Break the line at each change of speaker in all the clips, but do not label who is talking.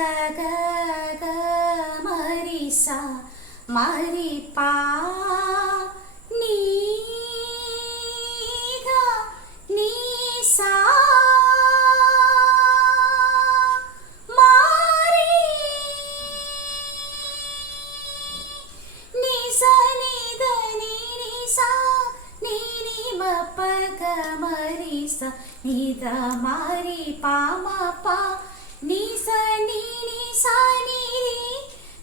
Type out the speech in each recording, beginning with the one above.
గ గ గ మరి సా మరి పా నీ ధ నీ సా మారి స నీ మరి పామ పా సాని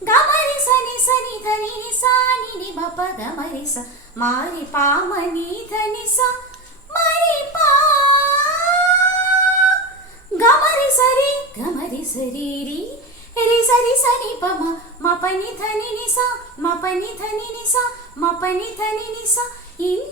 గమరి సని సని ధని సాని ని బప గమరి స మారి పామని ధని స మరి పా. గమరి సరి గమరి సరి రి రి సరి సని పమ మపని ధని ని స మపని ధని ని మపని ధని ని ఇన్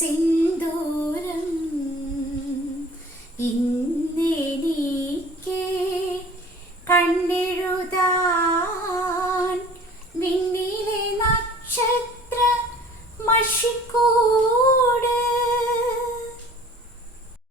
സിന്ദൂരം ഇന്നെനിക്ക് കണ്ണെഴുതാൻ മിന്നിലെ നക്ഷത്ര മഷിക്കൂ.